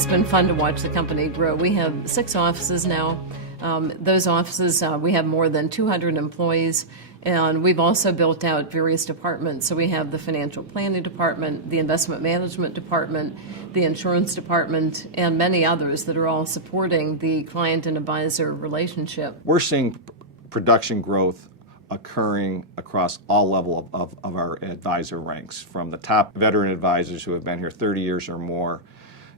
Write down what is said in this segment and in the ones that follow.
has been fun to watch the company grow. We have 6 offices now. Those offices, we have more than 200 employees, and we've also built out various departments. So we have the financial planning department, the investment management department, the insurance department, and many others that are all supporting the client and advisor relationship. We're seeing production growth occurring across all level of our advisor ranks, from the top veteran advisors who have been here 30 years or more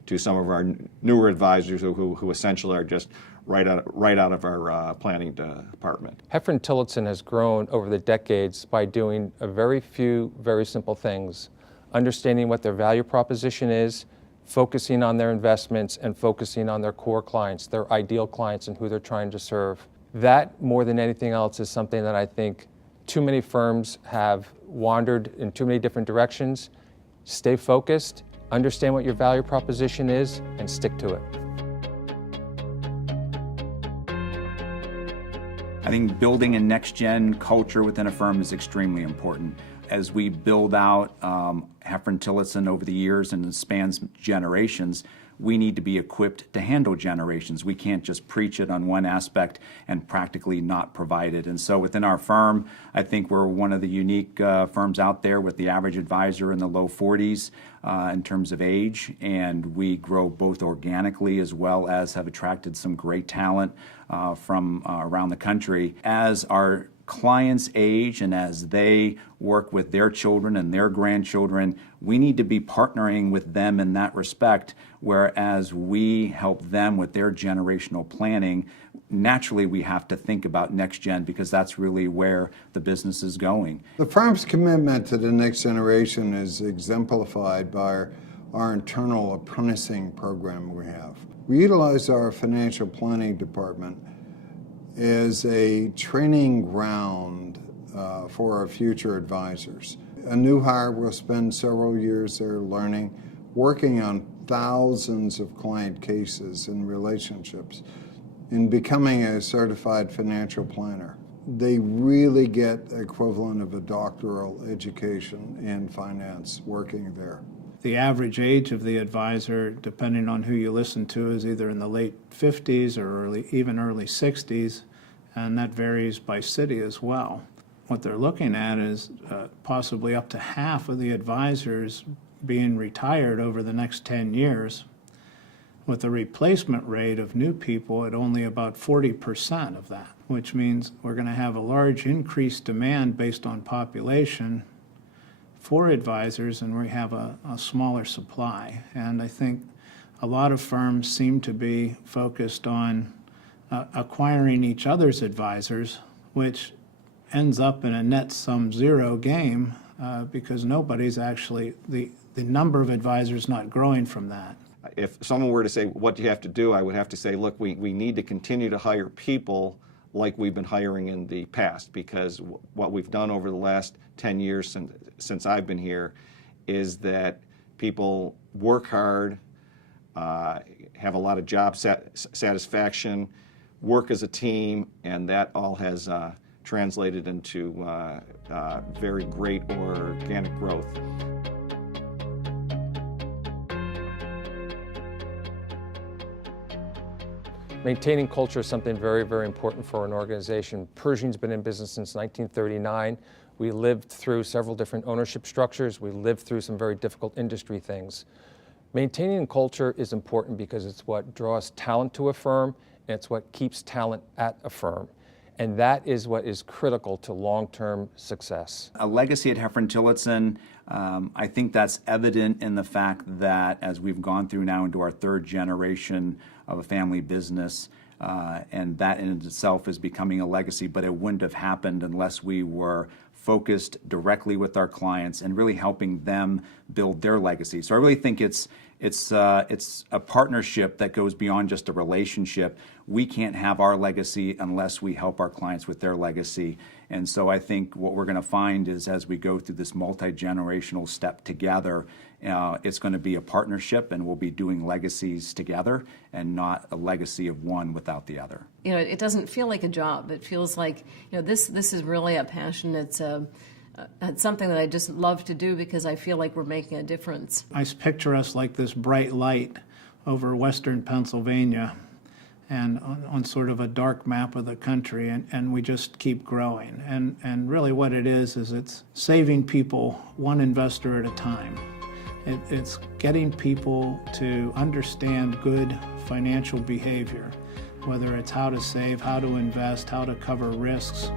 to some of our newer advisors who essentially are just right out of our planning department. Hefren Tillotson has grown over the decades by doing a very few, very simple things: understanding what their value proposition is, focusing on their investments, and focusing on their core clients, their ideal clients, and who they're trying to serve. That, more than anything else, is something that I think too many firms have wandered in too many different directions. Stay focused, understand what your value proposition is, and stick to it. I think building a next-gen culture within a firm is extremely important. As we build out Hefren Tillotson over the years and it spans generations, we need to be equipped to handle generations. We can't just preach it on one aspect and practically not provide it. And so within our firm, I think we're one of the unique firms out there with the average advisor in the low 40s in terms of age, and we grow both organically as well as have attracted some great talent from around the country. As our clients age and as they work with their children and their grandchildren, we need to be partnering with them in that respect, whereas we help them with their generational planning. Naturally, we have to think about next gen because that's really where the business is going. The firm's commitment to the next generation is exemplified by our internal apprenticing program we have. We utilize our financial planning department as a training ground for our future advisors. A new hire will spend several years there learning, working on thousands of client cases and relationships, and becoming a certified financial planner. They really get the equivalent of a doctoral education in finance working there. The average age of the advisor, depending on who you listen to, is either in the late 50s or even early 60s, and that varies by city as well. What they're looking at is possibly up to half of the advisors being retired over the next 10 years, with a replacement rate of new people at only about 40% of that, which means we're going to have a large increased demand based on population for advisors, and we have a smaller supply. And I think a lot of firms seem to be focused on acquiring each other's advisors, which ends up in a net sum zero game because nobody's actually, the number of advisors not growing from that. If someone were to say, what do you have to do? I would have to say, look, we need to continue to hire people like we've been hiring in the past, because what we've done over the last 10 years since I've been here is that people work hard, have a lot of job satisfaction, work as a team, and that all has translated into very great organic growth. Maintaining culture is something very, very important for an organization. Pershing's been in business since 1939. We lived through several different ownership structures. We lived through some very difficult industry things. Maintaining culture is important because it's what draws talent to a firm, and it's what keeps talent at a firm. And that is what is critical to long-term success. A legacy at Hefren Tillotson, I think that's evident in the fact that as we've gone through now into our third generation of a family business, and that in itself is becoming a legacy, but it wouldn't have happened unless we were focused directly with our clients and really helping them build their legacy. So I really think it's a partnership that goes beyond just a relationship. We can't have our legacy unless we help our clients with their legacy. And so I think what we're going to find is as we go through this multi-generational step together, it's going to be a partnership, and we'll be doing legacies together and not a legacy of one without the other. You know, it doesn't feel like a job. It feels like, you know, this is really a passion. It's something that I just love to do because I feel like we're making a difference. I picture us like this bright light over western Pennsylvania and on sort of a dark map of the country, and we just keep growing. And really what it is it's saving people one investor at a time. It's getting people to understand good financial behavior, whether it's how to save, how to invest, how to cover risks.